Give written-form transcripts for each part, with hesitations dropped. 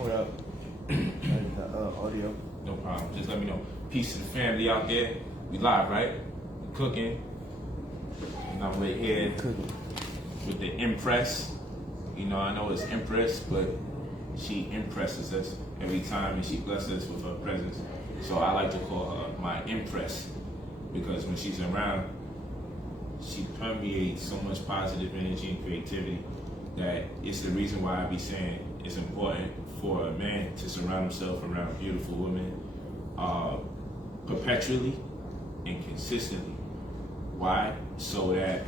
point out the audio. No problem. Just let me know. Peace to the family out there. We live, right? We cooking. And I'm right here with the Empress. You know, I know it's Empress, but she impresses us every time and she blesses us with her presence. So I like to call her my Empress because when she's around, she permeates so much positive energy and creativity that it's the reason why I be saying it's important for a man to surround himself around beautiful women perpetually and consistently. Why? So that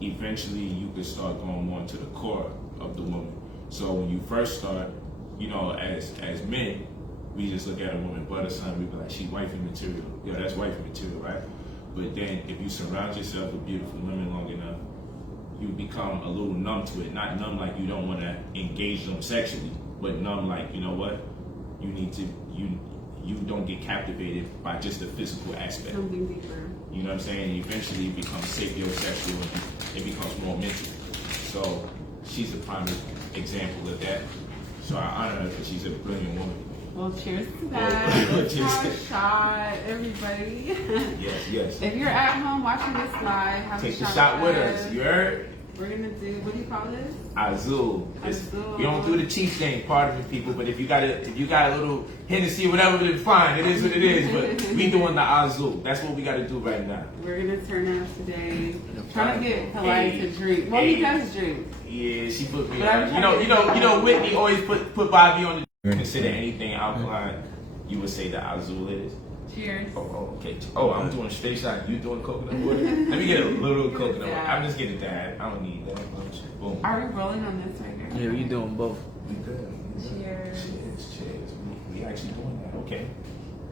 eventually you can start going more into the core of the woman. So when you first start, you know, as men, we just look at a woman butt or something, we be like, she wifey material. Yeah, that's wifey material, right? But then if you surround yourself with beautiful women long enough, you become a little numb to it. Not numb like you don't want to engage them sexually, but numb like, you know what? You need to, you don't get captivated by just the physical aspect. Something deeper. You know what I'm saying? And eventually it becomes sapiosexual and it becomes more mental. So she's a prime example of that. So I honor her because she's a brilliant woman. Well, cheers to that. Let's have a shot, everybody. Yes. If you're at home watching this live, have Take a the shot shot with us. You heard? We're gonna do, what do you call this? Azul. Azul. You don't do the cheap thing, pardon me, people. But if you got a little Hennessy or whatever, then fine. It is what it is. But we doing the Azul. That's what we got to do right now. We're gonna turn out today. Trying to get Polight to drink. Well, he does drink. Yeah, she put me on. You know, Whitney always put Bobby on the. Consider anything alkaline, you would say the Azul is. Cheers. Oh, okay. Oh, I'm doing straight shot. You doing coconut water? Let me get a little coconut water. I'm just getting that. I don't need that much. Boom. Are we rolling on this right now? Yeah, we doing both. We good. Cheers. Cheers. We actually doing that. Okay.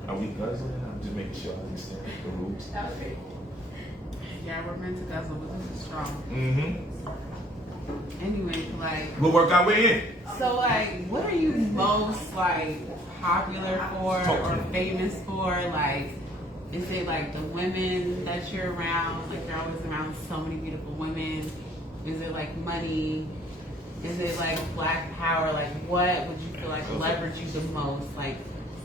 Are we guzzling? I'm just making sure I understand the rules. Okay. Yeah, we're meant to guzzle, but this is strong. Mm-hmm. Anyway, like. We'll work our way in. So, like, what are you most, like, popular for or famous for? Like, is it, like, the women that you're around? Like, you're always around so many beautiful women. Is it, like, money? Is it, like, black power? Like, what would you feel like leverage you the most, like,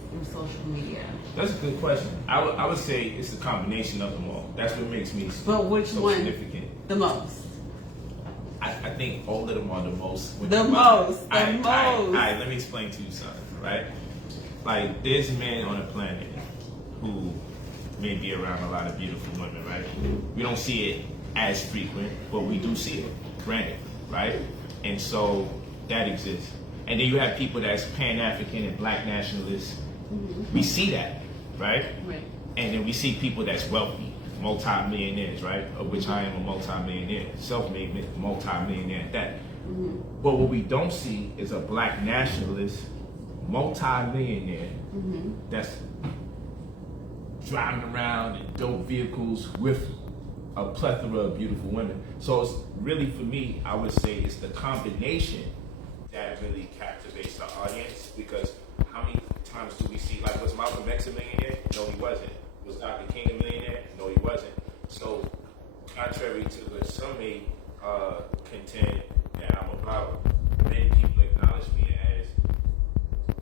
through social media? That's a good question. I would say it's the combination of them all. That's what makes me But which so one significant. the most? I think all of them are the most. The most. All right, let me explain to you something, right? Like, there's men on the planet who may be around a lot of beautiful women, right? We don't see it as frequent, but we do see it, granted, right? And so that exists. And then you have people that's Pan-African and black nationalists. We see that, right? Right. And then we see people that's wealthy, multi-millionaires, right? Of which I am a multi-millionaire, self-made multi-millionaire at that. But what we don't see is a black nationalist, multi-millionaire that's driving around in dope vehicles with a plethora of beautiful women. So it's really, for me, I would say it's the combination that really captivates the audience, because how many times do we see, like, was Malcolm X a millionaire? No, he wasn't. Was Dr. King a millionaire? No, he wasn't. So, contrary to what some may contend that I'm about, many people acknowledge me as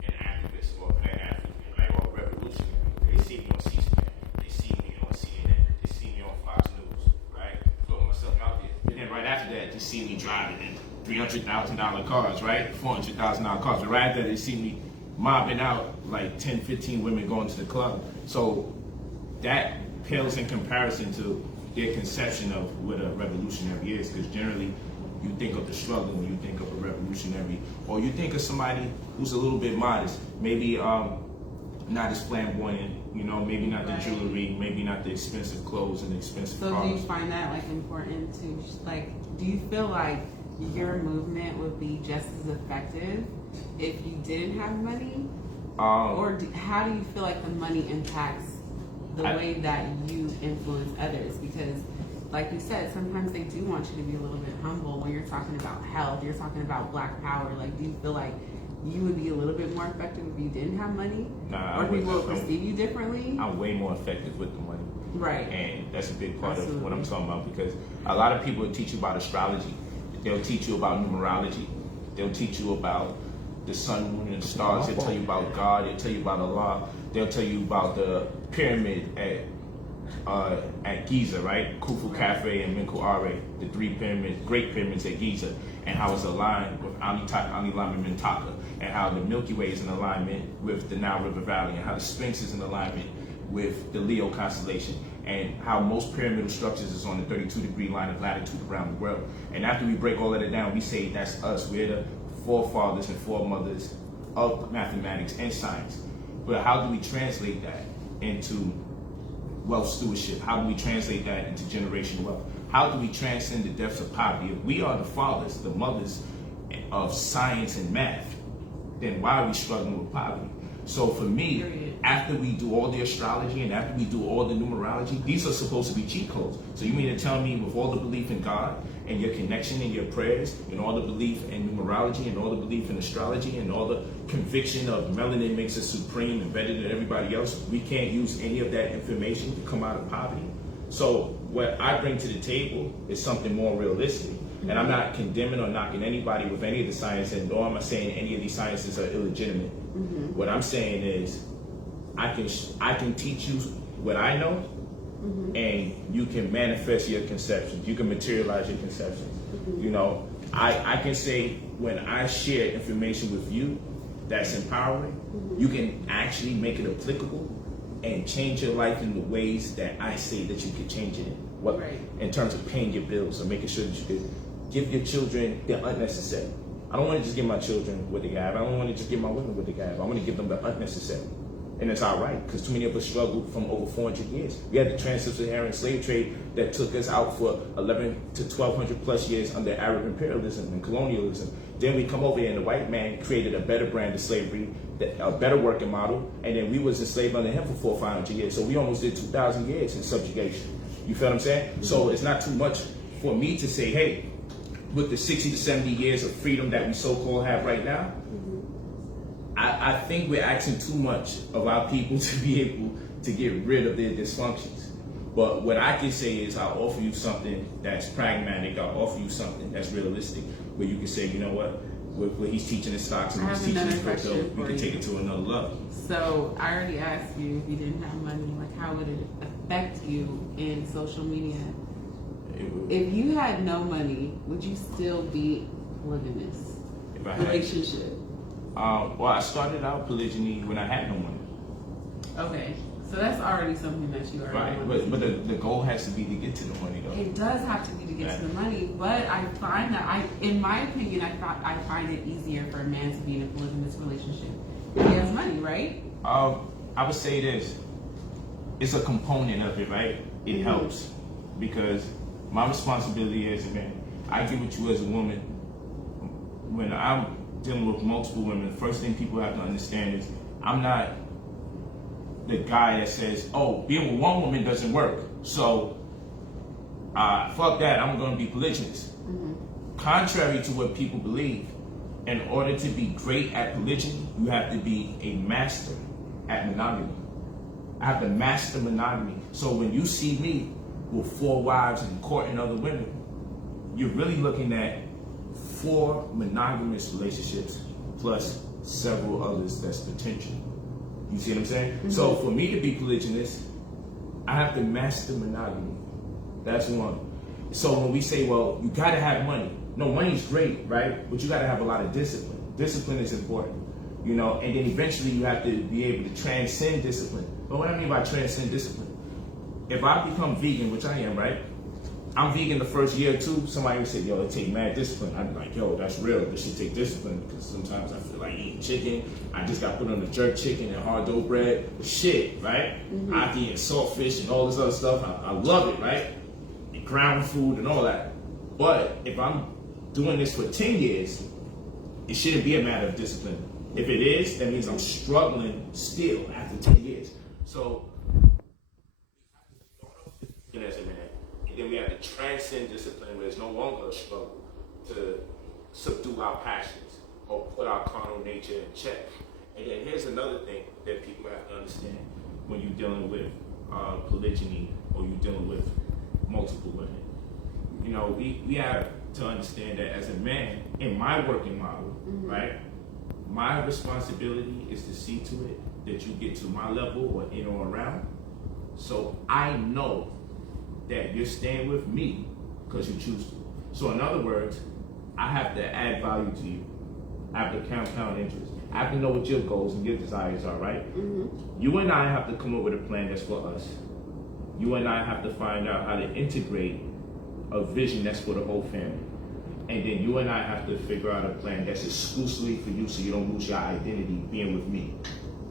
an activist or Pan-African, right, or a revolutionary. They see me on C-SPAN. They see me on CNN. They see me on Fox News, right? Throwing myself out there. And then right after that, they see me driving in $300,000 cars, right? $400,000 cars. But right after that, they see me mobbing out like 10, 15 women going to the club. So that pales in comparison to their conception of what a revolutionary is, because generally you think of the struggle when you think of a revolutionary, or you think of somebody who's a little bit modest, maybe not as flamboyant, you know, maybe not the jewelry, maybe not the expensive clothes and expensive cars. So do you find that, like, important to, like, do you feel like your movement would be just as effective if you didn't have money? Or how do you feel like the money impacts the way that you influence others? Because, like you said, sometimes they do want you to be a little bit humble when you're talking about health, you're talking about black power. Like, do you feel like you would be a little bit more effective if you didn't have money? Nah, or people would perceive you differently? I'm way more effective with the money. Right. And that's a big part of what I'm talking about, because a lot of people will teach you about astrology. They'll teach you about numerology. They'll teach you about the sun, moon, and the stars. They'll tell you about God. They'll tell you about Allah. They'll tell you about the pyramid at Giza, right? Khufu, Khafre, and Menkaure Are, the three great pyramids at Giza, and how it's aligned with Anilam and Mintaka, and how the Milky Way is in alignment with the Nile River Valley, and how the Sphinx is in alignment with the Leo constellation, and how most pyramidal structures is on the 32-degree line of latitude around the world. And after we break all of that down, we say that's us. We're the forefathers and foremothers of mathematics and science. But how do we translate that into wealth stewardship? How do we translate that into generational wealth? How do we transcend the depths of poverty? If we are the fathers, the mothers of science and math, then why are we struggling with poverty? So for me, after we do all the astrology and after we do all the numerology, these are supposed to be cheat codes. So you mean to tell me with all the belief in God and your connection and your prayers and all the belief in numerology and all the belief in astrology and all the conviction of melanin makes us supreme and better than everybody else, we can't use any of that information to come out of poverty? So what I bring to the table is something more realistic. And I'm not condemning or knocking anybody with any of the science, and nor am I saying any of these sciences are illegitimate. What I'm saying is I can teach you what I know, and you can manifest your conceptions. You can materialize your conceptions. You know, I can say when I share information with you that's empowering, you can actually make it applicable and change your life in the ways that I say that you can change it in. What, in terms of paying your bills or making sure that you can give your children the unnecessary. I don't want to just give my children what they have. I don't want to just give my women what they have. I want to give them the unnecessary. And it's all right, because too many of us struggled from over 400 years. We had the trans-Saharan slave trade that took us out for 11 to 1,200 plus years under Arab imperialism and colonialism. Then we come over here and the white man created a better brand of slavery, a better working model, and then we was enslaved under him for 400 or 500 years. So we almost did 2,000 years in subjugation. You feel what I'm saying? So it's not too much for me to say, hey, with the 60 to 70 years of freedom that we so-called have right now, I think we're asking too much of our people to be able to get rid of their dysfunctions. But what I can say is I'll offer you something that's pragmatic. I'll offer you something that's realistic, where you can say, you know what he's teaching in stocks and he's teaching in crypto, we can take it to another level. So I already asked you, if you didn't have money, like how would it affect you in social media? If you had no money, would you still be polygamous? Relationship? Well, I started out polygyny when I had no money. Okay, so that's already something that you already right. But the goal has to be to get to the money, though. It does have to be to get to the money, but I find that in my opinion, I find it easier for a man to be in a polygamous relationship if he has money, right? I would say this: it's a component of it, right? It helps because my responsibility as a man, I get with you as a woman. When I'm dealing with multiple women, the first thing people have to understand is I'm not the guy that says, oh, being with one woman doesn't work, so fuck that, I'm going to be polygynous. Contrary to what people believe, in order to be great at polygyny, you have to be a master at monogamy. I have to master monogamy. So when you see me with 4 wives and courting other women, you're really looking at 4 monogamous relationships plus several others that's potential. You see what I'm saying? So for me to be polygynous, I have to master monogamy. That's one. So when we say, well, you gotta have money. No, money's great, right? But you gotta have a lot of discipline. Discipline is important, you know, and then eventually you have to be able to transcend discipline. But what I mean by transcend discipline, if I become vegan, which I am, right? I'm vegan the first year or two, somebody would say, yo, it take mad discipline. I'd be like, yo, that's real. This should take discipline because sometimes I feel like eating chicken. I just got put on the jerk chicken and hard dough bread. Shit, right? I can eat saltfish and all this other stuff. I love it, right? And ground food and all that. But if I'm doing this for 10 years, it shouldn't be a matter of discipline. If it is, that means I'm struggling still after 10 years. So, as a man, then we have to transcend discipline where it's no longer a struggle to subdue our passions or put our carnal nature in check. And then here's another thing that people have to understand when you're dealing with polygyny or you're dealing with multiple women. You know, we have to understand that as a man, in my working model, right, my responsibility is to see to it that you get to my level or in or around. So I know that you're staying with me because you choose to. So in other words, I have to add value to you. I have to compound interest. I have to know what your goals and your desires are, right? Mm-hmm. You and I have to come up with a plan that's for us. You and I have to find out how to integrate a vision that's for the whole family. And then you and I have to figure out a plan that's exclusively for you so you don't lose your identity being with me,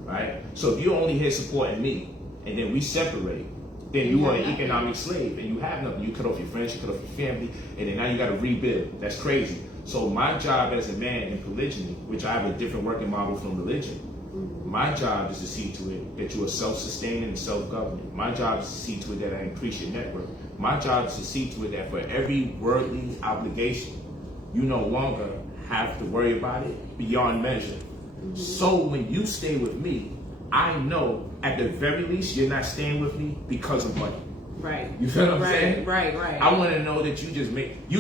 right? So if you're only here supporting me and then we separate, then you are an economic slave and you have nothing. You cut off your friends, you cut off your family, and then now you got to rebuild. That's crazy. So my job as a man in polygyny, which I have a different working model from religion, my job is to see to it that you are self-sustaining and self-governing. My job is to see to it that I increase your network. My job is to see to it that for every worldly obligation, you no longer have to worry about it beyond measure. So when you stay with me, I know at the very least you're not staying with me because of money. Right. You feel what I'm saying? Right. I want to know that you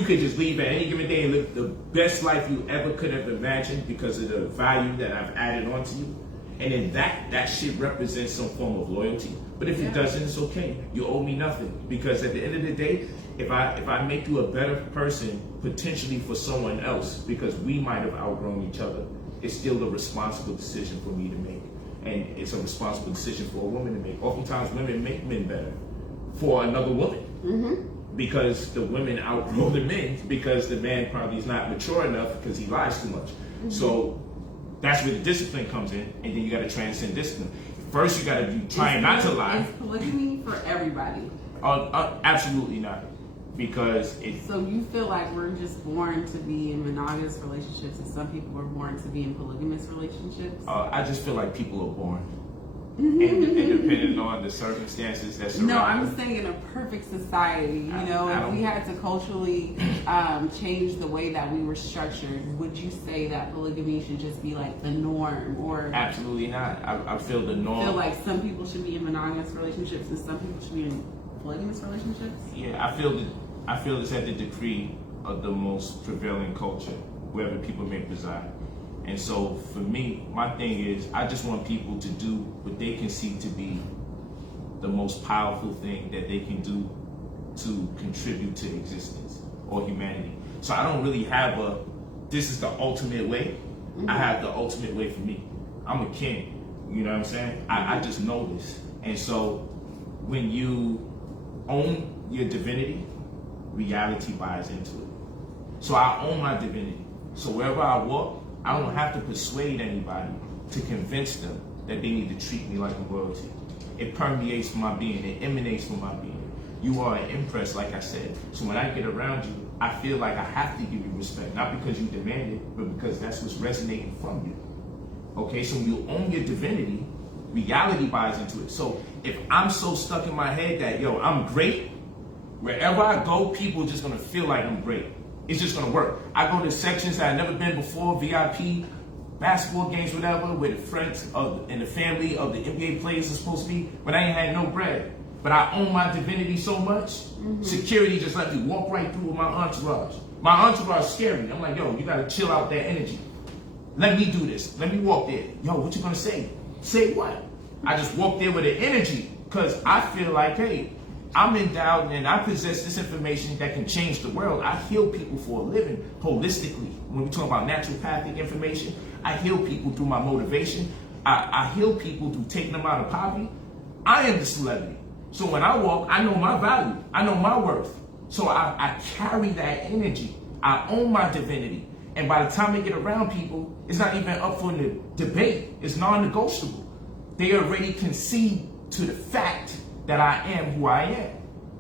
could just leave at any given day and live the best life you ever could have imagined because of the value that I've added onto you. And then that shit represents some form of loyalty. But if it doesn't, it's okay. You owe me nothing. Because at the end of the day, if I make you a better person potentially for someone else, because we might have outgrown each other, it's still a responsible decision for me to make. And it's a responsible decision for a woman to make. Oftentimes women make men better for another woman. Because the women outgrow the men, because the man probably is not mature enough because he lies too much. So that's where the discipline comes in, and then you got to transcend discipline. First, you got to be trying not to lie. Is polygamy for everybody? Absolutely not, because So you feel like we're just born to be in monogamous relationships, and some people were born to be in polygamous relationships? I just feel like people are born, and depending on the circumstances that surround. No, I'm saying in a perfect society, if we had to culturally change the way that we were structured, would you say that polygamy should just be like the norm, or? Absolutely not. I feel the norm. Feel like some people should be in monogamous relationships and some people should be in polygamous relationships? Yeah, I feel it's at the decree of the most prevailing culture, wherever people may reside. And so for me, my thing is, I just want people to do what they can see to be the most powerful thing that they can do to contribute to existence or humanity. So I don't really have this is the ultimate way. I have the ultimate way for me. I'm a king, you know what I'm saying? I just know this. And so when you own your divinity, reality buys into it. So I own my divinity. So wherever I walk, I don't have to persuade anybody to convince them that they need to treat me like a royalty. It permeates from my being. It emanates from my being. You are an empress, like I said. So when I get around you, I feel like I have to give you respect. Not because you demand it, but because that's what's resonating from you. Okay, so when you own your divinity, reality buys into it. So if I'm so stuck in my head that, I'm great, wherever I go, people are just going to feel like I'm great. It's just going to work. I go to sections that I've never been before, VIP, basketball games, whatever, where the friends and the family of the NBA players are supposed to be, but I ain't had no bread. But I own my divinity so much, security just let me walk right through with my entourage. My entourage is scary. I'm like, you got to chill out that energy. Let me do this. Let me walk there. What you going to say? Say what? I just walk there with the energy because I feel like, hey, I'm endowed and I possess this information that can change the world. I heal people for a living holistically. When we talk about naturopathic information, I heal people through my motivation. I heal people through taking them out of poverty. I am the celebrity. So when I walk, I know my value. I know my worth. So I carry that energy. I own my divinity. And by the time I get around people, it's not even up for the debate. It's non-negotiable. They already concede to the fact that I am who I am.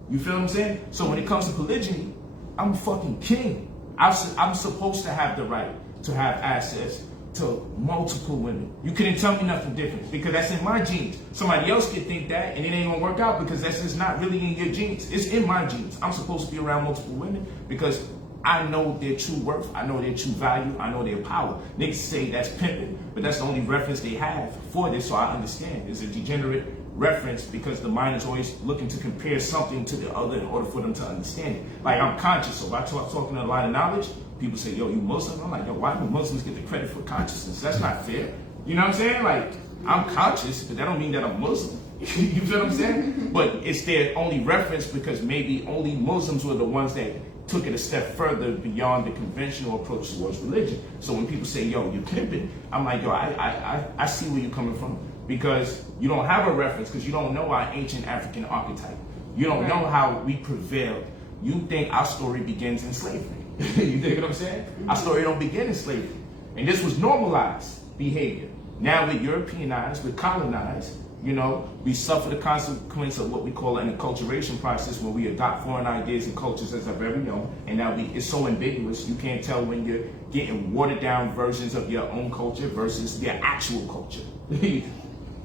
You feel what I'm saying? So when it comes to polygyny, I'm a fucking king. I'm supposed to have the right to have access to multiple women. You couldn't tell me nothing different because that's in my genes. Somebody else could think that and it ain't gonna work out because that's just not really in your genes. It's in my genes. I'm supposed to be around multiple women because I know their true worth. I know their true value. I know their power. Niggas say that's pimping, but that's the only reference they have for this, so I understand. It's a degenerate reference because the mind is always looking to compare something to the other in order for them to understand it. Like I'm conscious, so if I talking a lot of knowledge, people say, yo, you Muslim? I'm like, yo, why do Muslims get the credit for consciousness? That's not fair. You know what I'm saying? Like, I'm conscious, but that don't mean that I'm Muslim. You feel what I'm saying? But it's their only reference because maybe only Muslims were the ones that took it a step further beyond the conventional approach towards religion. So when people say, yo, you're pimping, I'm like, yo, I see where you're coming from. Because you don't have a reference, because you don't know our ancient African archetype. You don't know how we prevailed. You think our story begins in slavery. You dig what I'm saying? Our story don't begin in slavery. And this was normalized behavior. Now we're Europeanized, we're colonized, you know, we suffer the consequence of what we call an enculturation process, where we adopt foreign ideas and cultures as our very own, and now it's so ambiguous, you can't tell when you're getting watered down versions of your own culture versus their actual culture.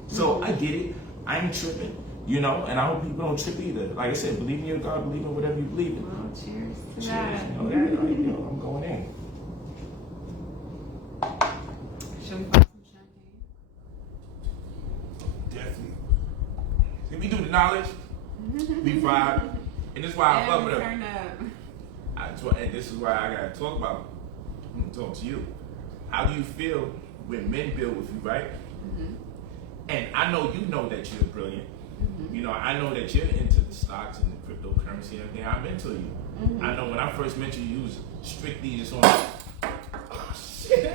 So I get it, I ain't tripping, you know, and I hope people don't trip either. Like I said, believe in your God, believe in whatever you believe in. Well, cheers to Cheers. that. You know, yo, I'm going in. Should we pop some champagne? Definitely. See, we do the knowledge, we vibe, and this is why I fuck with turn them. up. And this is why I gotta talk about. I'm gonna talk to you. How do you feel when men build with you, right? And I know you know that you're brilliant. You know, I know that you're into the stocks and the cryptocurrency and everything. I mentor you. I know when I first met you, you was strictly just on. Oh shit!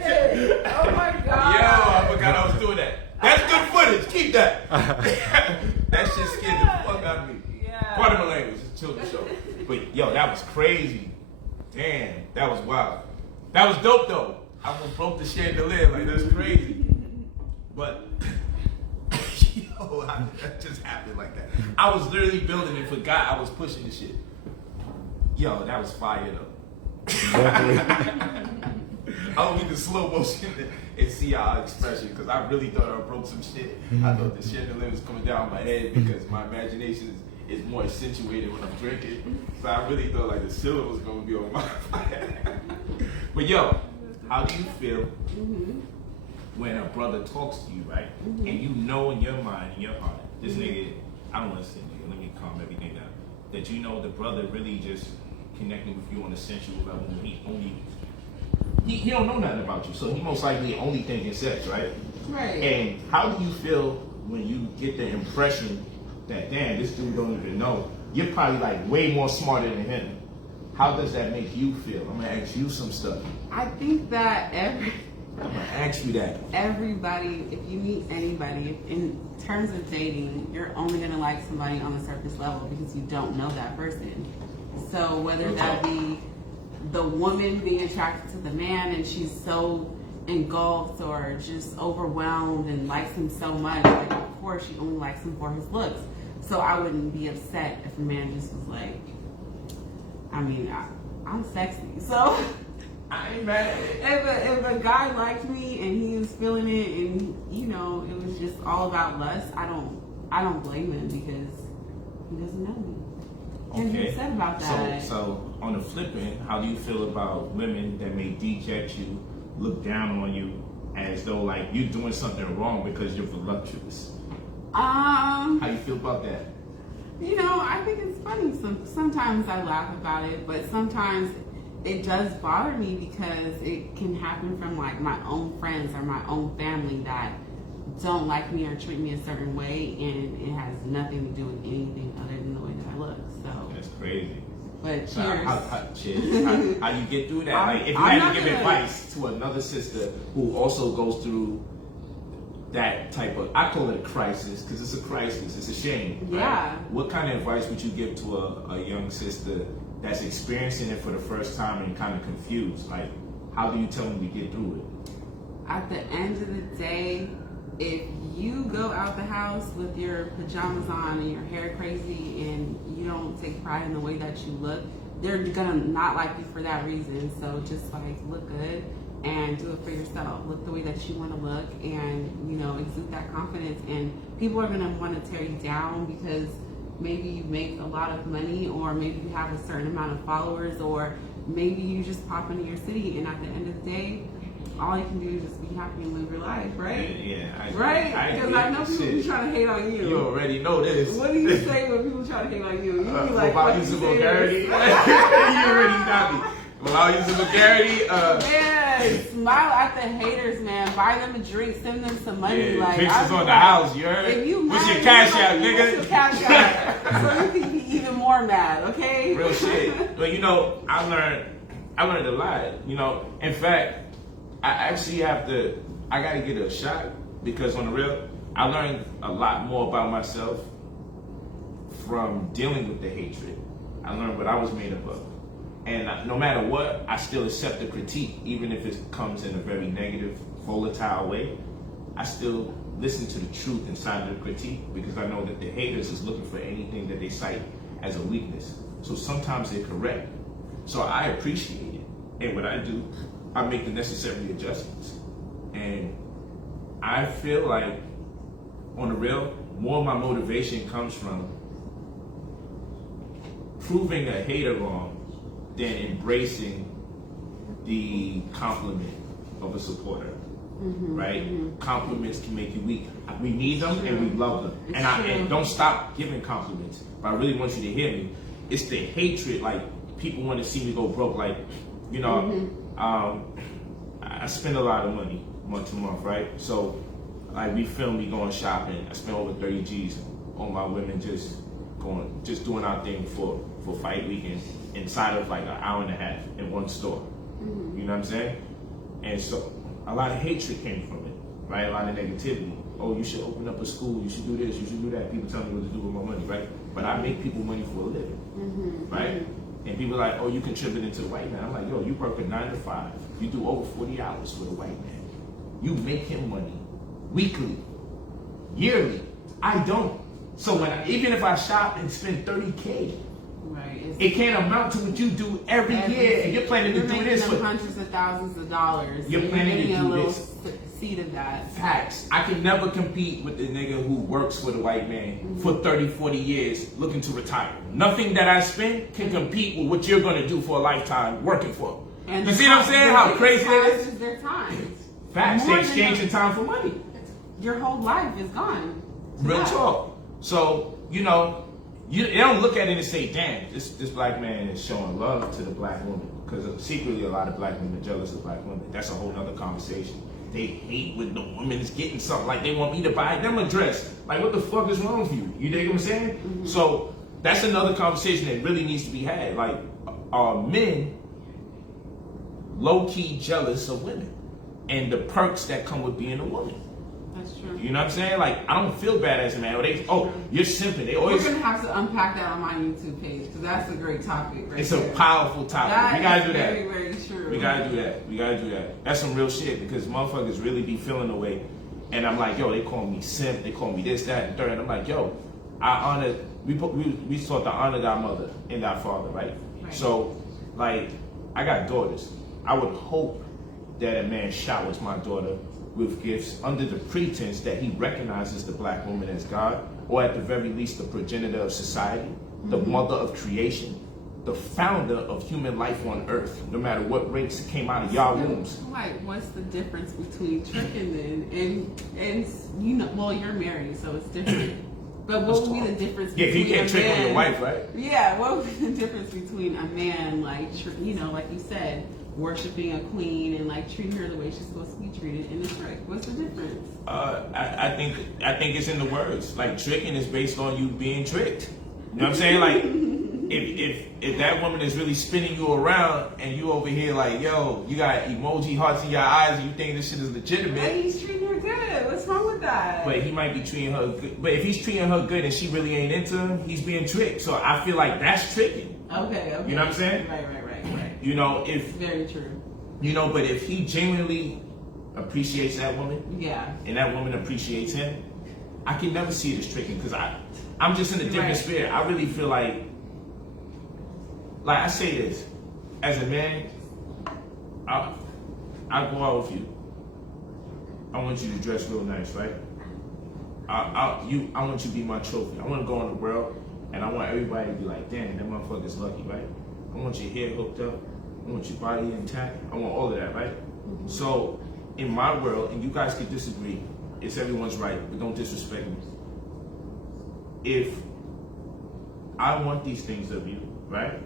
Oh my god! Yo, I forgot I was doing that. That's good footage. Keep that. That shit scared the fuck out of me. Yeah. Pardon my language. It's a children's show. But yo, that was crazy. Damn, that was wild. That was dope though. I almost broke the chandelier. Like that's crazy. But yo, that just happened like that. I was literally building and forgot I was pushing the shit. Yo, that was fire though. I don't need the slow motion and see our expression because I really thought I broke some shit. I thought the chandelier was coming down my head because my imagination is more accentuated when I'm drinking. So I really thought like the ceiling was going to be on my fire. But yo, how do you feel when a brother talks to you, right? And you know in your mind, in your heart, this nigga, I don't want to say nigga, let me calm everything down. That you know the brother really just connecting with you on a sensual level. He don't know nothing about you, so he most likely only thinking sex, right? Right. And how do you feel when you get the impression that, damn, this dude don't even know? You're probably like way more smarter than him. How does that make you feel? I'm gonna ask you some stuff. I think that I'm gonna ask you that. everybody, if you meet anybody, in terms of dating, you're only gonna like somebody on the surface level because you don't know that person. So whether that be the woman being attracted to the man and she's so engulfed or just overwhelmed and likes him so much, like of course she only likes him for his looks. So I wouldn't be upset if a man just was like, I mean, I'm sexy, so I ain't mad. if a guy liked me and he was feeling it and you know it was just all about lust, I don't blame him because he doesn't know me. And he said about that. So on the flip end, how do you feel about women that may deject you, look down on you as though like you're doing something wrong because you're voluptuous? How you feel about that? You know, I think it's funny. Sometimes I laugh about it, but sometimes it does bother me because it can happen from like my own friends or my own family that don't like me or treat me a certain way, and it has nothing to do with anything other than the way that I look. So That's crazy. But So cheers. how you get through that? Like if you had to give advice to another sister who also goes through that type of, I call it a crisis because it's a crisis, it's a shame. Yeah. Right? What kind of advice would you give to a young sister that's experiencing it for the first time and kind of confused? Like, how do you tell them to get through it? At the end of the day, if you go out the house with your pajamas on and your hair crazy and you don't take pride in the way that you look, they're gonna not like you for that reason. So just like look good and do it for yourself. Look the way that you want to look and, you know, exude that confidence. And people are gonna want to tear you down because maybe you make a lot of money, or maybe you have a certain amount of followers, or maybe you just pop into your city, and at the end of the day, all you can do is just be happy and live your life, right? Yeah. Right? Because I know people be trying to hate on you. You already know this. What do you say when people try to hate on you? You be like, about using vulgarity? You already got me. Without using vulgarity, man, smile at the haters, man. Buy them a drink, send them some money. Yeah, like, pictures on the house, you heard? If you what's mad, your cash out, what's nigga? your cash out? So you can be even more mad, okay? Real shit. But you know, I learned a lot. You know, in fact, I actually I gotta get a shot because on the real, I learned a lot more about myself from dealing with the hatred. I learned what I was made up of. And no matter what, I still accept the critique, even if it comes in a very negative, volatile way. I still listen to the truth inside of the critique because I know that the haters is looking for anything that they cite as a weakness. So sometimes they're correct. So I appreciate it. And what I do, I make the necessary adjustments. And I feel like, on the real, more of my motivation comes from proving a hater wrong than embracing the compliment of a supporter, right? Compliments can make you weak. We need them and we love them. And don't stop giving compliments. But I really want you to hear me. It's the hatred, like people want to see me go broke. Like, you know, I spend a lot of money month to month, right? So, like we film me going shopping. I spend over 30 G's on my women just doing our thing for fight weekend inside of like an hour and a half in one store. You know what I'm saying? And so a lot of hatred came from it, right? A lot of negativity. Oh, you should open up a school, you should do this, you should do that. People tell me what to do with my money, right? But I make people money for a living, right? And people are like, oh, you contributing to the white man. I'm like, yo, you work a 9 to 5. You do over 40 hours with a white man. You make him money weekly, yearly. I don't. So even if I shop and spend 30K, right, it can't amount to what you do every year. And you're planning to do this for hundreds of thousands of dollars. You're planning to a do little this. seed of that. Facts. I can never compete with the nigga who works for the white man for 30, 40 years looking to retire. Nothing that I spend can compete with what you're going to do for a lifetime working for. And you see what I'm saying? How crazy that is? Their time. Facts. They exchanging time for money. Your whole life is gone. Real talk. So, you know, they don't look at it and say, damn, this black man is showing love to the black woman. Because secretly a lot of black women are jealous of black women. That's a whole nother conversation. They hate when the woman is getting something, like they want me to buy them a dress. Like, what the fuck is wrong with you? You dig what I'm saying? So that's another conversation that really needs to be had. Like, are men low-key jealous of women and the perks that come with being a woman? That's true. You know what I'm saying? Like, I don't feel bad as a man. You're simping. They always. We're gonna have to unpack that on my YouTube page because that's a great topic. Right It's there. a powerful topic. We gotta do that. Very, very true. We gotta do that. That's some real shit because motherfuckers really be feeling the way. And I'm like, yo, they call me simp. They call me this, that, and third. And I'm like, yo, I honor. We sought to honor thy mother and thy father, right? So, like, I got daughters. I would hope that a man showers my daughter with gifts under the pretense that he recognizes the black woman as God, or at the very least the progenitor of society, the mother of creation, the founder of human life on earth, no matter what race came out of y'all wombs. Like, what's the difference between tricking and you know, well, you're married, so it's different. But what would be the difference between you can't trick on your wife, right? Yeah, what would be the difference between a man, like, you know, like you said, worshiping a queen and like treating her the way she's supposed to be treated in the trick? What's the difference? I think it's in the words. Like, tricking is based on you being tricked. You know what I'm saying? Like, if that woman is really spinning you around and you over here like, yo, you got emoji hearts in your eyes and you think this shit is legitimate. Hey, he's treating her good. What's wrong with that? But he might be treating her good. But if he's treating her good and she really ain't into him, he's being tricked. So I feel like that's tricking. Okay. You know what I'm saying? Right. You know, if very true. You know, but if he genuinely appreciates that woman, and that woman appreciates him, I can never see it as tricking because I'm just in a different spirit. I really feel like I say this, as a man, I go out with you. I want you to dress real nice, right? I want you to be my trophy. I want to go in the world and I want everybody to be like, damn, that motherfucker's lucky, right? I want your hair hooked up. I want your body intact. I want all of that, right? So in my world, and you guys could disagree, it's everyone's right, but don't disrespect me. If I want these things of you, right?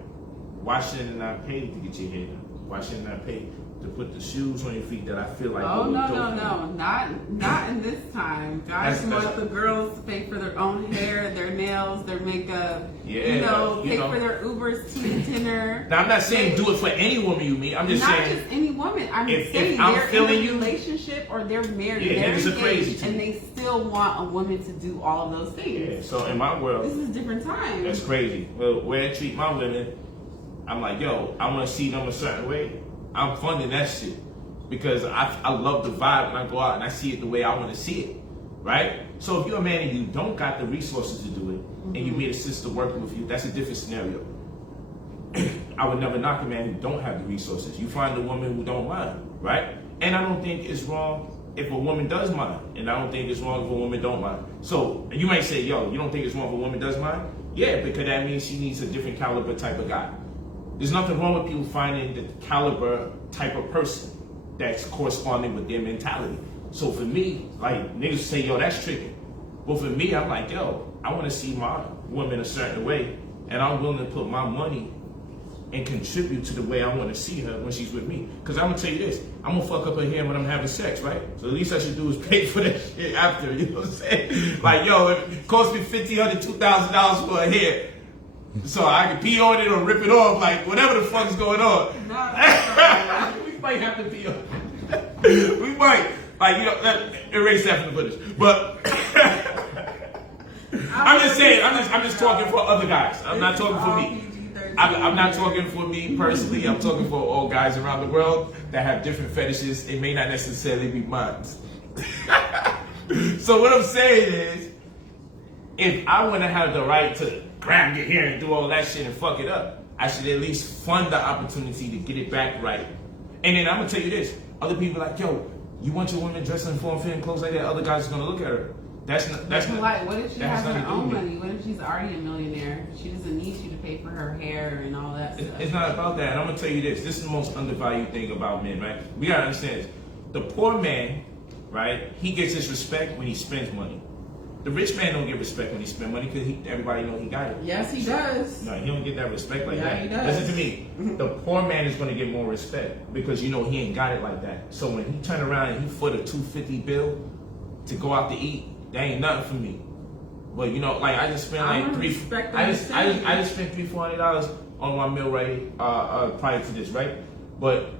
Why shouldn't I pay to get your hair done? Why shouldn't I pay to put the shoes on your feet that I feel like? Oh no, not in this time. Guys want the girls to pay for their own hair, their nails, their makeup. Yeah, pay for their Ubers, tea, and dinner. Now I'm not saying do it for any woman you meet. I'm just saying not just any woman. I'm if saying I'm they're feeling in a relationship or they're married, they're niggas are crazy engaged, and they still want a woman to do all of those things. Yeah. So in my world, this is a different time. That's crazy. Well, where I treat my women, I'm like, yo, I want to see them a certain way. I'm funding that shit because I love the vibe when I go out and I see it the way I want to see it, right? So if you're a man and you don't got the resources to do it, and you meet a sister working with you, that's a different scenario. I would never knock a man who don't have the resources. You find a woman who don't mind, right? And I don't think it's wrong if a woman does mind, and I don't think it's wrong if a woman don't mind. So and you might say, yo, you don't think it's wrong if a woman does mind? Yeah, because that means she needs a different caliber type of guy. There's nothing wrong with people finding the caliber type of person that's corresponding with their mentality. So for me, like, niggas say, yo, that's tricky. But for me, I'm like, yo, I want to see my woman a certain way, and I'm willing to put my money and contribute to the way I want to see her when she's with me. Because I'm going to tell you this, I'm going to fuck up her hair when I'm having sex, right? So the least I should do is pay for that shit after, you know what I'm saying? Like, yo, it cost me $1,500, $2,000 for her hair. So I can pee on it or rip it off, like whatever the fuck is going on. We might have to pee on it. We might. Like, you know, erase that from the footage. But I'm just saying, I'm just talking for other guys. I'm not talking for me. I'm not talking for me personally. I'm talking for all guys around the world that have different fetishes. It may not necessarily be mine. So what I'm saying is, if I want to have the right to grab your hair and do all that shit and fuck it up, I should at least fund the opportunity to get it back right. And then I'm gonna tell you this: other people are like, yo, you want your woman dressed in form-fitting clothes like that? Other guys are gonna look at her. That's not. What if she has her own money? What if she's already a millionaire? She doesn't need you to pay for her hair and all that stuff. It's not about that. And I'm gonna tell you this: this is the most undervalued thing about men, right? We gotta understand this. The poor man, right? He gets his respect when he spends money. The rich man don't get respect when he spend money because everybody know he got it. Yes, he does. No, he don't get that respect like that. He does. Listen to me. The poor man is going to get more respect because you know he ain't got it like that. So when he turn around and he foot a $250 bill to go out to eat, that ain't nothing for me. But you know, like I just spent like I just spent $300-$400 on my meal right prior to this, right? But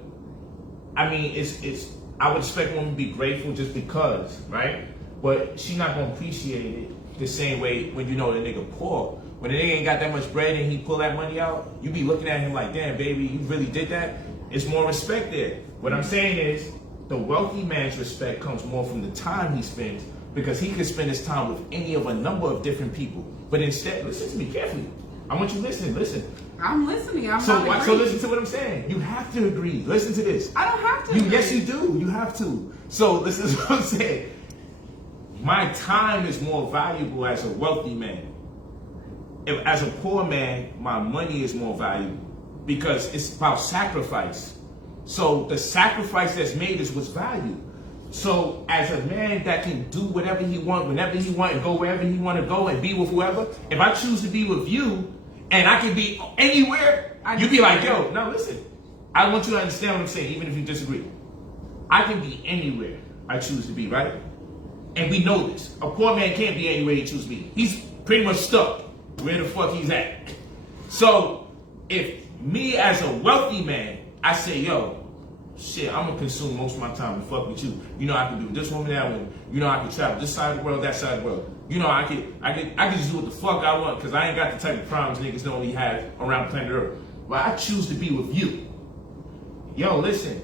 I mean, it's I would expect women to be grateful just because, right? But she's not gonna appreciate it the same way when you know the nigga poor. When the nigga ain't got that much bread and he pull that money out, you be looking at him like, damn, baby, you really did that? It's more respect there. What I'm saying is, the wealthy man's respect comes more from the time he spends because he can spend his time with any of a number of different people. But instead, listen to me carefully. I want you to listen. I'm listening. So listen to what I'm saying. You have to agree. Listen to this. I don't have to agree. Yes, you do. You have to. So listen to what I'm saying. My time is more valuable as a wealthy man. As a poor man, my money is more valuable because it's about sacrifice. So the sacrifice that's made is what's valued. So as a man that can do whatever he wants, whenever he wants, and go wherever he want to go and be with whoever, if I choose to be with you and I can be anywhere, you be like, yo, now listen, I want you to understand what I'm saying, even if you disagree. I can be anywhere I choose to be, right? And we know this. A poor man can't be anywhere he chooses to be. He's pretty much stuck where the fuck he's at. So if me as a wealthy man, I say, yo, shit, I'm gonna consume most of my time to fuck with you. You know, I can be with this woman, that woman. You know, I can travel this side of the world, that side of the world. You know, I can just do what the fuck I want because I ain't got the type of problems niggas normally have around planet Earth. But I choose to be with you. Yo, listen,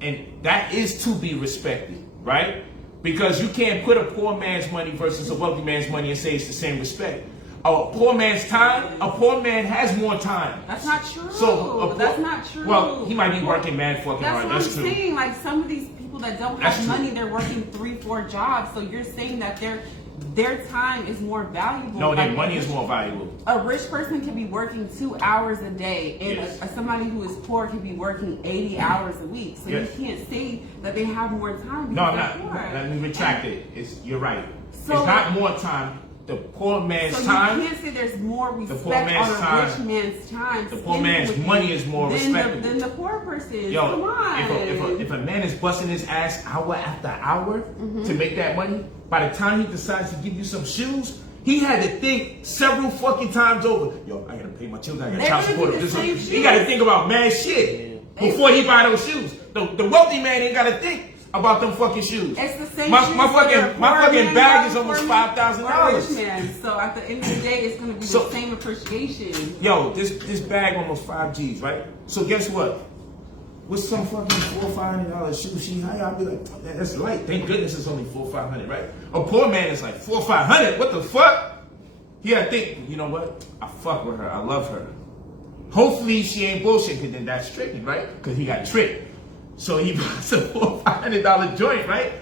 and that is to be respected, right? Because you can't put a poor man's money versus a wealthy man's money and say it's the same respect. A poor man's time, a poor man has more time. That's not true. So that's not true. Well, he might be working mad fucking hard. That's what I'm true. saying. Like some of these people people that don't That's have true. money, they're working 3-4 jobs. So you're saying that their time is more valuable. No, their Like, money is more valuable. a rich person can be working 2 hours a day, and Yes. somebody who is poor can be working 80 hours a week. So Yes. you can't say that they have more time. No, because I'm they're not. poor. Let me retract it. You're right. So- it's not more time. The poor man's So time. you can't say there's more respect poor man's on a time- rich man's time. the poor spent man's with money you is more than respectable. than the poor person. Yo, Come on. if a man is busting his ass hour after hour to make that money, by the time he decides to give you some shoes, he had to think several fucking times over. Yo, I gotta pay my children. I got They're child gonna support. be the This same he shoes. got to think about mad shit before he buy those shoes. The wealthy man ain't got to think about them fucking shoes. It's the same My shoes fucking whether a my poor fucking man bag buys is almost for me $5,000. or a rich man. So at the end of the day, it's going to be So- the same appreciation. Yo, this bag almost 5 G's, right? So guess what? With some fucking $400-$500 shoe, I'll be like, that's light. Thank goodness it's only $400-$500, right? A poor man is like $400-$500. What the fuck? He had to think, you know what? I fuck with her. I love her. Hopefully she ain't bullshit, because then that's tricking, right? Because he got tricked. So he buys a $400-$500 joint, right?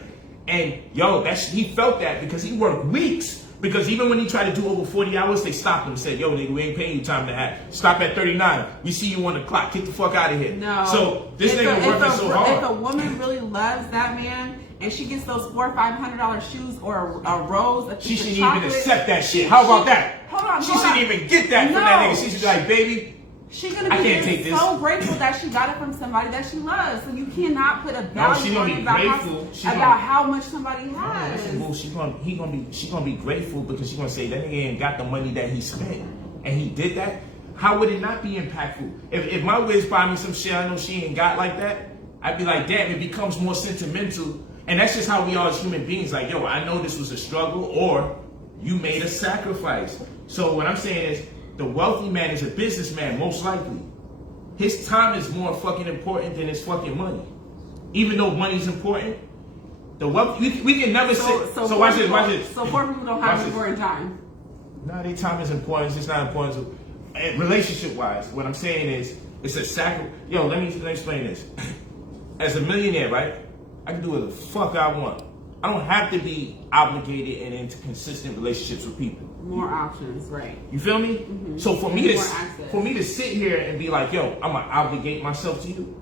And yo, he felt that because he worked weeks. Because even when he tried to do over 40 hours, they stopped him and said, yo, nigga, we ain't paying you time to have. Stop at 39. We see you on the clock. Get the fuck out of here. No. So this nigga working so If hard. a woman really loves that man and she gets those $400 or $500 shoes or a rose, a She piece of shouldn't chocolate, even accept that shit. How about that? She hold shouldn't on. even get that from that No. nigga. She should be like, baby, She's gonna I be can't take this. so grateful that she got it from somebody that she loves. So you cannot put a No, value she gonna on be it about, grateful. She about gonna- how much somebody has. listen, boo, she gonna be grateful because she gonna say that nigga ain't got the money that he spent, and he did that. How would it not be impactful? If my Wiz buy me some shit I know she ain't got like that, I'd be like, damn, it becomes more sentimental, and that's just how we are as human beings. Like, yo, I know this was a struggle, or you made a sacrifice. So what I'm saying is, the wealthy man is a businessman, most likely. His time is more fucking important than his fucking money. Even though money's important, the wealth we can never say. So watch this, watch this. So poor people don't Watch have this. important time. No, their time is important. It's just not important. Relationship wise, what I'm saying is, it's a sacrifice. Yo, let me explain this. As a millionaire, right? I can do what the fuck I want. I don't have to be obligated and into consistent relationships with people. More options, right? You feel me? Mm-hmm. So for me More to access. sit here and be like, yo, I'm gonna obligate myself to you.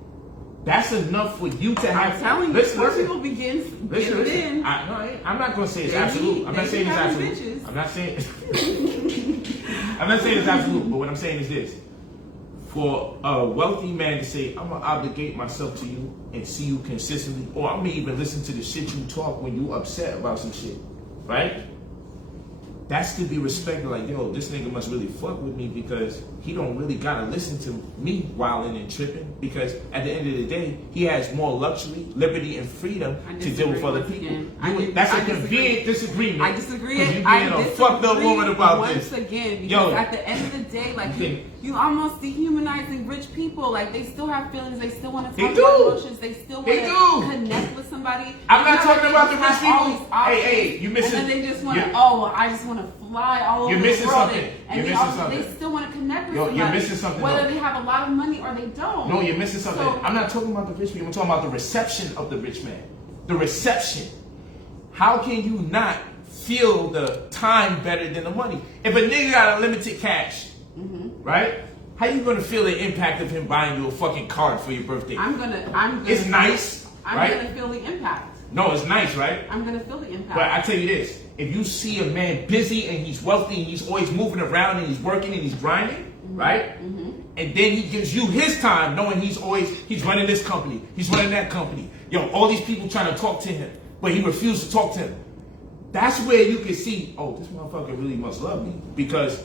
That's enough for you to have. I'm telling you, listen, poor listen. people begin Listen, listen. in. I'm not gonna say it's They absolute. be- I'm not they saying be it's having absolute. bitches. I'm not saying. I'm not saying it's absolute. But what I'm saying is this: for a wealthy man to say, "I'm gonna obligate myself to you and see you consistently," or I'm gonna even listen to the shit you talk when you upset about some shit, right? That's to be respected. Like, yo, this nigga must really fuck with me because he don't really gotta listen to me wilding and tripping. Because at the end of the day, he has more luxury, liberty, and freedom to deal with other people. That's a convenient disagreement. I disagree. Because you being I a disagree fucked up woman about once this. again, because Yo, at the end of the day, like you almost dehumanizing rich people. Like they still have feelings. They still want to They talk do. about emotions. They still want They do. to connect with somebody. I'm not It's talking like about they the just rich have all people. these options, Hey, you missing- And then they just want to. you're- Oh, I just want to fly all over You're the missing world. something. And You're they missing also, something. they still want to connect with Yo, somebody. you're missing something, Whether though. they have a lot of money or they don't. No, you're missing something. So- I'm not talking about the rich people. I'm talking about the reception of the rich man. The reception. How can you not feel the time better than the money? If a nigga got unlimited cash, right? How you gonna feel the impact of him buying you a fucking card for your birthday? I'm gonna. It's nice, I'm right? gonna feel the impact. No, it's nice, right? I'm gonna feel the impact. But I tell you this, if you see a man busy and he's wealthy and he's always moving around and he's working and he's grinding, right? And then he gives you his time knowing he's running this company, he's running that company. Yo, all these people trying to talk to him, but he refused to talk to him. That's where you can see, oh, this motherfucker really must love me, because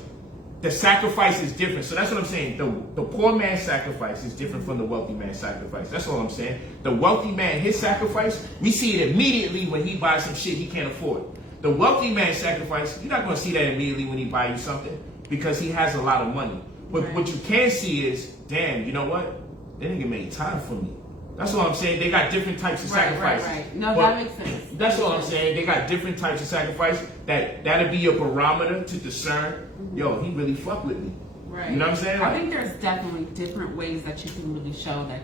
the sacrifice is different. So that's what I'm saying. The poor man's sacrifice is different from the wealthy man's sacrifice. That's all I'm saying. The wealthy man, his sacrifice, we see it immediately when he buys some shit he can't afford. The wealthy man's sacrifice, you're not going to see that immediately when he buys you something because he has a lot of money. But Right. what you can see is, damn, you know what? That nigga made time for me. That's all I'm saying. They got different types of sacrifices. Right. No, But that makes sense. that's all I'm saying. They got different types of sacrifice. That'll be your barometer to discern. Yo, he really fucked with me. Right. You know what I'm saying? Like, I think there's definitely different ways that you can really show that.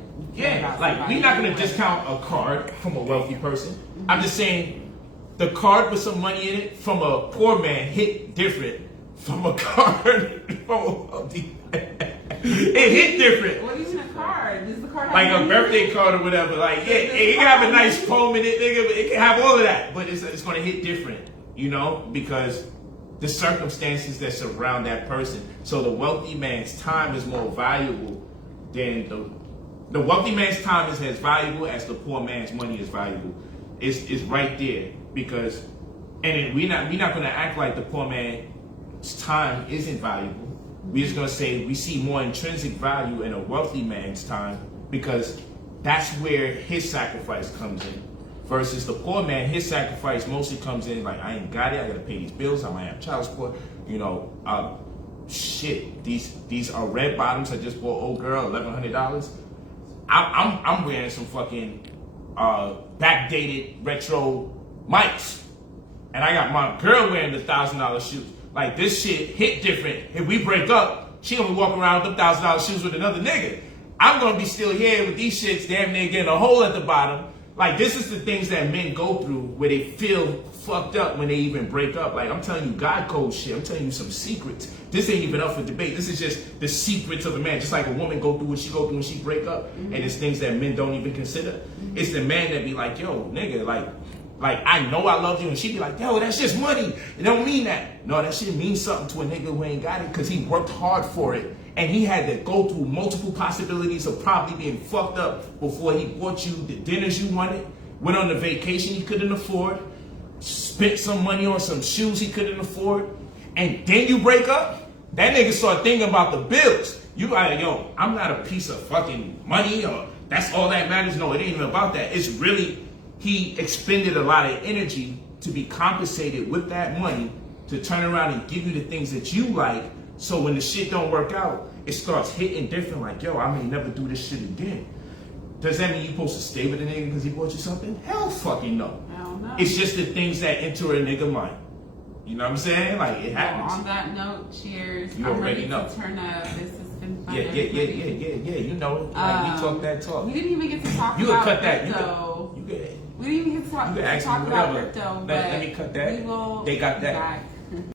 Like we're not gonna discount a card from a wealthy person. Mm-hmm. I'm just saying the card with some money in it from a poor man hit different from a card from a wealthy man. It hit different. What do you mean a card? Does the card have like a birthday it? card or whatever? Like it can have a nice poem in it, nigga. It can have all of that, but it's gonna hit different, you know, because the circumstances that surround that person. So the wealthy man's time is more valuable than the wealthy man's time is as valuable as the poor man's money is valuable. It's right there because, and we're not gonna act like the poor man's time isn't valuable. We're just gonna say we see more intrinsic value in a wealthy man's time because that's where his sacrifice comes in. Versus the poor man, his sacrifice mostly comes in like, I ain't got it, I gotta pay these bills, I might have child support, you know, shit. These are red bottoms I just bought old girl, $1,100. I'm wearing some fucking backdated retro mics, and I got my girl wearing the $1,000 shoes. Like this shit hit different. If we break up, she gonna be walking around with the $1,000 shoes with another nigga. I'm gonna be still here with these shits, damn near getting a hole at the bottom. Like this is the things that men go through where they feel fucked up when they even break up. Like I'm telling you God code shit. I'm telling you some secrets. This ain't even up for debate. This is just the secrets of a man. Just like a woman go through what she go through when she break up. Mm-hmm. And it's things that men don't even consider. Mm-hmm. It's the man that be like, yo, nigga, like I know I love you. And she be like, yo, that's just money. It don't mean that. No, that shit means something to a nigga who ain't got it because he worked hard for it. And he had to go through multiple possibilities of probably being fucked up before he bought you the dinners you wanted, went on the vacation he couldn't afford, spent some money on some shoes he couldn't afford, and then you break up? That nigga start thinking about the bills. You like, yo, I'm not a piece of fucking money or that's all that matters. No, it ain't even about that. It's really, he expended a lot of energy to be compensated with that money to turn around and give you the things that you like. So when the shit don't work out, it starts hitting different. Like, yo, I may never do this shit again. Does that mean you supposed to stay with a nigga because he bought you something? Hell fucking no. Hell no. It's just the things that enter a nigga mind. You know what I'm saying? Like, it happens. On that note, cheers. You already know. To turn up. This has been fun. Yeah. You know, like we talk that talk. We didn't even get to talk You about could cut that. crypto. You could. We didn't even get to talk about crypto. Let me cut that. We will they got that. back.